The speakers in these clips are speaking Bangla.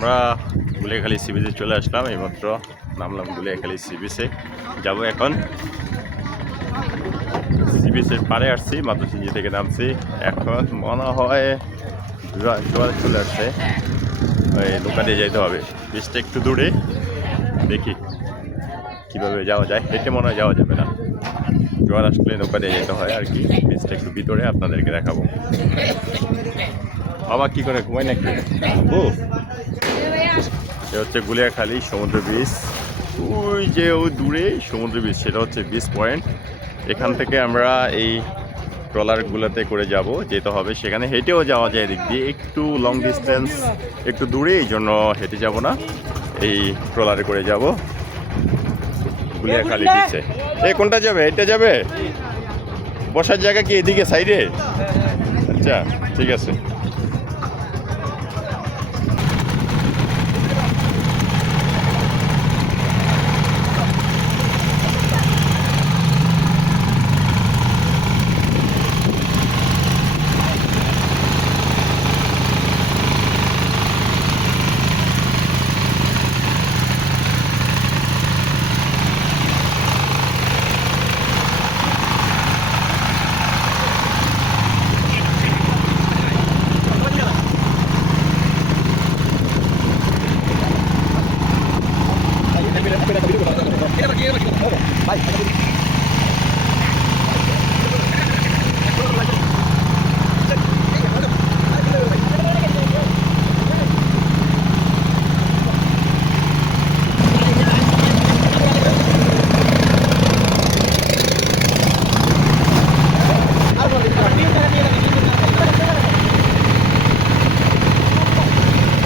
আমরা গুলিয়াখালী সি বিচে চলে আসলাম, এইমাত্র নামলাম গুলিয়াখালী সি বিচে। যাবো এখন সি বিচের পাড়ে আসছি, মাত্র সিঞ্জি থেকে নামছি। এখন মনে হয় জোয়ার চলে আসছে, ওই নৌকা দিয়ে যাইতে হবে। বিচটা একটু দূরে, দেখি কীভাবে যাওয়া যায়। হেঁটে মনে হয় যাওয়া যাবে না, জোয়ার আসলে নৌকা দিয়ে যেতে হয় আর কি। বিচটা একটু ভিতরে, আপনাদেরকে দেখাবো। বাবা কি করে ঘুমাই নাকি? ও এ হচ্ছে গুলিয়াখালী সমুদ্র বিচ। ওই যে ওই দূরে সমুদ্র বিচ, সেটা হচ্ছে বিচ পয়েন্ট। এখান থেকে আমরা এই ট্রলারগুলোতে করে যেতে হবে সেখানে। হেঁটেও যাওয়া যায় এদিক দিয়ে, একটু লং ডিস্টেন্স, একটু দূরে, এই জন্য হেঁটে যাব না, এই ট্রলারে করে যাব গুলিয়াখালী বিচে। এই কোনটা যাবে? এটা যাবে? বসার জায়গা কি এদিকে সাইডে? আচ্ছা ঠিক আছে।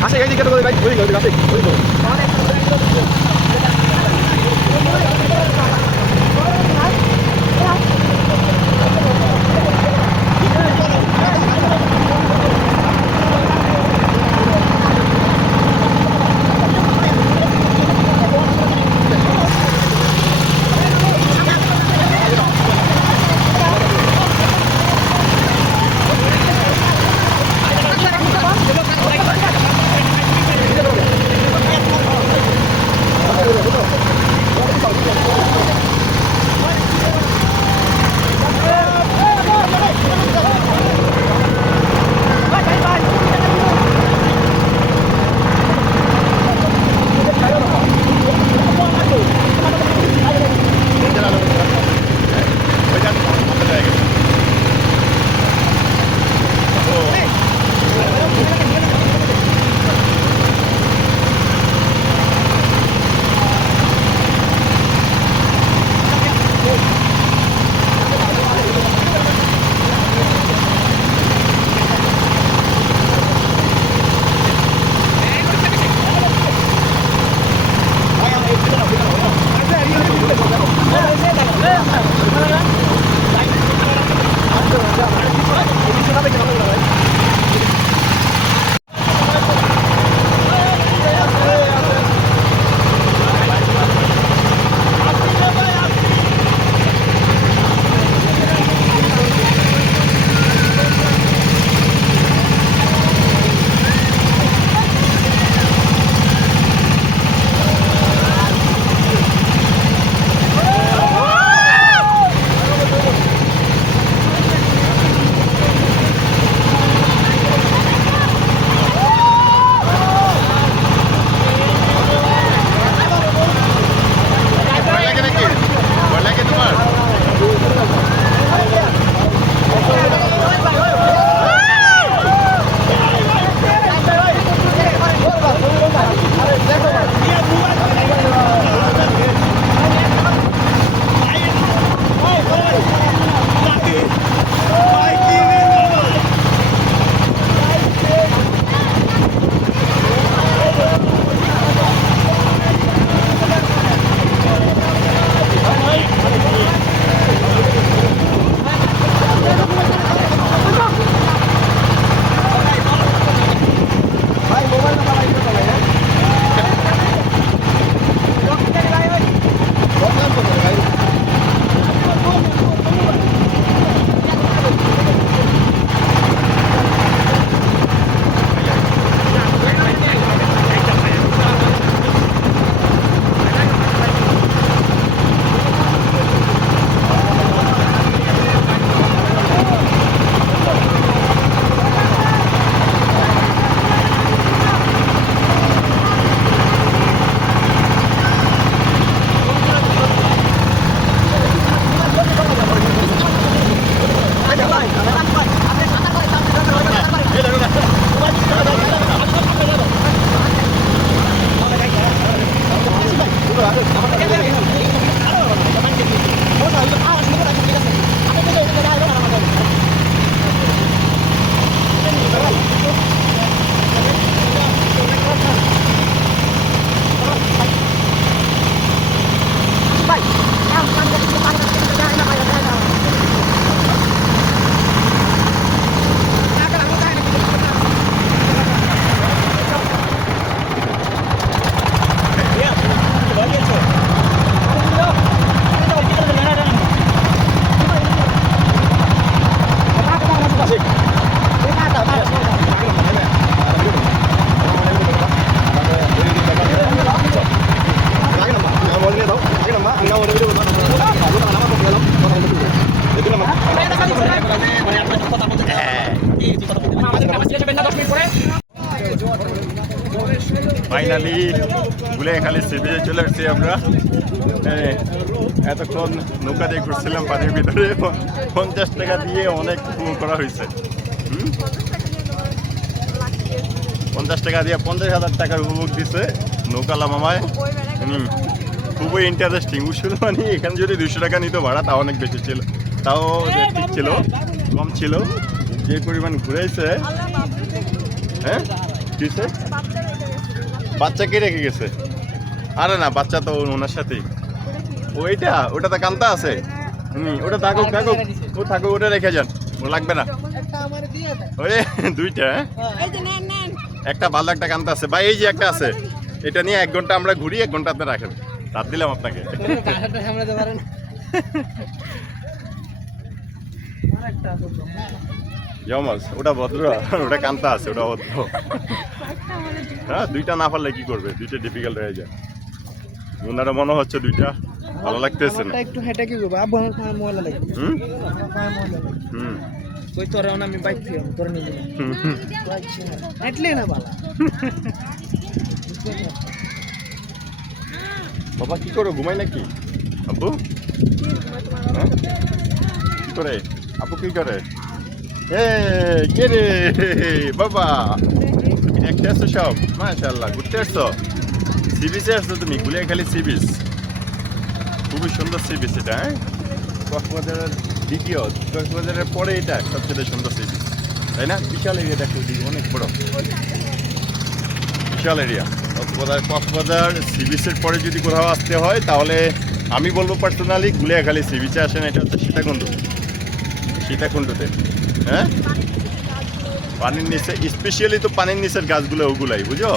আসে এই দিকে তো ভাই ওই গো আসে ওই গো ফাইনালি গুলিয়াখালী সি বিচে চলে আসছি আমরা। এতক্ষণ নৌকা দিয়ে ঘুরছিলাম পানির ভিতরে, 50 টাকা দিয়ে অনেক উপভোগ করা হয়েছে। 50 টাকা দিয়ে 50,000 টাকার উপভোগ দিছে নৌকালা মামায়। খুবই ইন্টারেস্টিং। উসুল মানে এখানে যদি 200 টাকা নিত ভাড়া, তাও অনেক বেশি ছিল, তাও ঠিক ছিল, কম ছিল। যে পরিমাণ ঘুরেছে। হ্যাঁ কিসে বাচ্চা কে রেখে গেছে? আরে না, বাচ্চা তো ওনার সাথেই। ওটা তো কান্তা আছে। ওটা থাকুক থাকুক, ও থাকুক, ওটা রেখে যান, ও লাগবে না। ওই 2টা, একটা ভালো একটা কান্তা আছে ভাই। এই যে একটা আছে, এটা নিয়ে 1 ঘন্টা আমরা ঘুরি, 1 ঘন্টা আপনি রাখেন, রাত দিলাম আপনাকে। জমাস, ওটা ভদ্র, ওটা কান্তা আছে, ওটা ভদ্র। হ্যাঁ 2টা না পারলে কি করবে? 2টা ডিফিকাল্ট হয়ে যায়। ওনারা মনে হচ্ছে 2টা ভালো লাগতেছে না। একটু হেঁটে কি করবো? আব্বু আমার পায়ে ময়লা লাগে। কই তোরা আমি বাইক দিয়ে তোরা নিয়ে হেঁটলে না বালা। বাবা কি করো, ঘুমাই নাকি আব্বু? হ্যাঁ কি করে আপু, কি করে? কে রে বাবা, একটা আসছো সব? মাশাআল্লাহ, ঘুরতে আসছো? সি বিচে আসছো তুমি? গুলিয়াখালী সি বিচ খুবই সুন্দর সি বিচ এটা। হ্যাঁ কক্সবাজারের দ্বিতীয়, কক্সবাজারের পরে এটা সবচেয়ে সুন্দর সি বিচ, তাই না? বিশাল এরিয়া, দেখো অনেক বড় বিশাল এরিয়া। কক্সবাজার সি বিচের পরে যদি কোথাও আসতে হয়, তাহলে আমি বলবো পার্সোনালি গুলিয়াখালী সি বিচে আসেন। এটা হচ্ছে সীতাকুণ্ডতে। হ্যাঁ পানির নিচে, স্পেশালি তো পানির নিচের গাছগুলো ওগুলাই, বুঝো?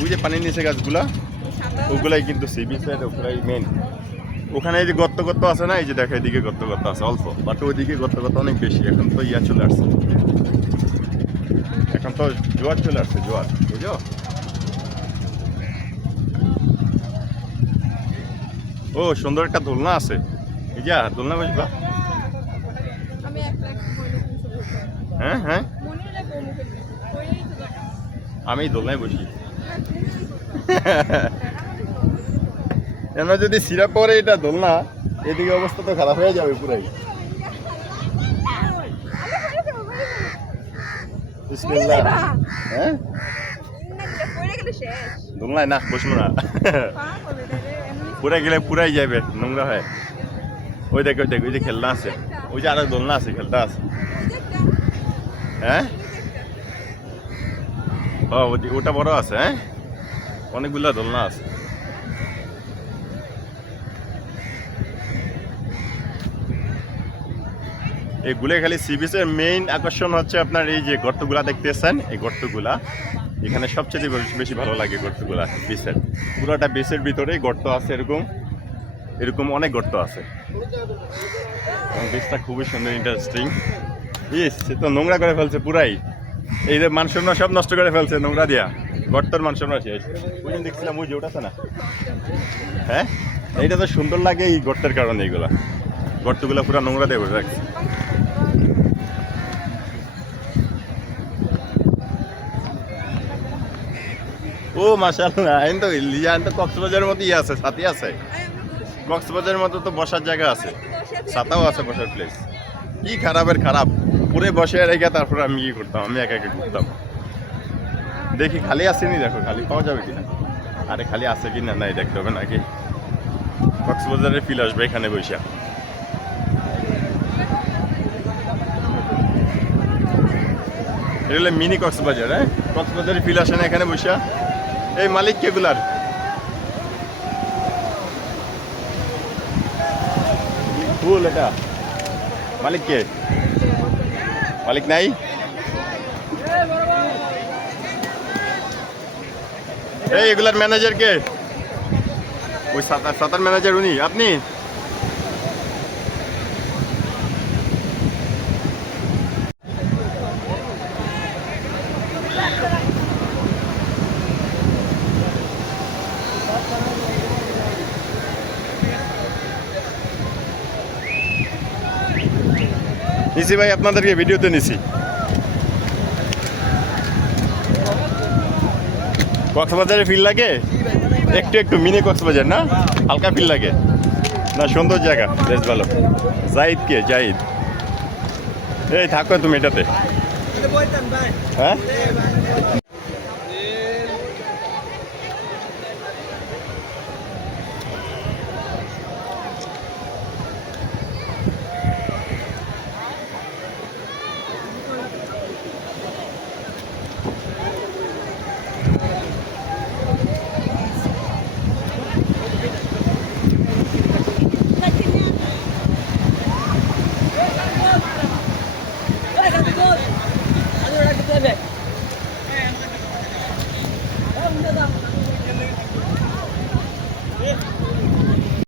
ওই যে পানির নিচে গাছগুলা, ওগুলাই কিন্তু সি বিচের ওগুলাই মেন। ওখানে এই যে গর্ত গর্ত আছে না, এই যে দেখো এদিকে গর্ত গর্ত আছে অল্প, বাট ওইদিকে গর্ত গর্ত অনেক বেশি। এখন তো চলে আসছে, এখন তো জোয়ার চলে আসছে, জোয়ার, বুঝো? ও সুন্দর একটা দোলনা আছে, এই যে দোলনা বসবা। হ্যাঁ হ্যাঁ, আমি দোলনায় বসি। কেন যদি সিরা পরে এটা দোলনা, এদিকে অবস্থা তো খারাপ হয়ে যাবে পুরাই। হ্যাঁ দোলনায় না বসবো না, পুরাই গেলে পুরাই যাবে, নোংরা হয়। ওই দেখো ওই যে খেলনা আছে, ওই যে আরো দোলনা আছে, খেলনা আছে। হ্যাঁ ওটা বড় আছে। হ্যাঁ অনেকগুলো দোলনা আছে। এই গুলিয়াখালী সি বিচের মেইন আকর্ষণ হচ্ছে আপনার এই যে গর্তগুলা দেখতেছেন, এই গর্তগুলা এখানে সবচেয়ে বেশি ভালো লাগে। গর্তগুলা বিচের, পুরোটা বিচের ভিতরেই গর্ত আছে, এরকম অনেক গর্ত আছে। বিচটা খুবই সুন্দর, ইন্টারেস্টিং। সে তো নোংরা করে ফেলছে পুরাই, এই যে মানসম্মান সব নষ্ট করে ফেলছে নোংরা দিয়া। গর্তর মানসম্মান শেষ। ওই দিন দেখছিলাম ওই যে ওটা আছে না, হ্যাঁ এইটা তো সুন্দর লাগে এই গর্তের কারণে। এইগুলা গর্তগুলা পুরা নোংরা দিয়ে বসে রাখছে। ও মাশাআল্লাহ, এই তো কক্সবাজারের মতো আছে, সাথে আছে। কক্সবাজারের মতো তো বসার জায়গা আছে, ছাতাও আছে, বসার প্লেস। কি খারাপের খারাপ, পুরে বসে রেখে তারপরে আমি কি করতাম, আমি একা একা ঘুরতাম। দেখি খালি আসেনি, দেখো খালি পাওয়া যাবে কিনা। আরে খালি আছে কিনা নাই দেখতে হবে নাকি। কক্সবাজারের ফিল আসবে এখানে বসে। এটা হলো মিনি কক্সবাজার। হ্যাঁ কক্সবাজারের ফিল আসে না এখানে বসে। এই মালিক কেগুলার ফুল, এটা মালিক কে? মালিক নাই। এই এগুলার ম্যানেজার কে? ওই সাতার ম্যানেজার উনি? আপনি? নিছি ভাই, আপনাদেরকে ভিডিওতে নিছি। কক্সবাজারে ফিল লাগে একটু একটু মিনি কক্সবাজার না হালকা ফিল লাগে না সুন্দর জায়গা বেশ ভালো জাহিদ কে জাহিদ এই থাকো তুমি এটাতে হ্যাঁ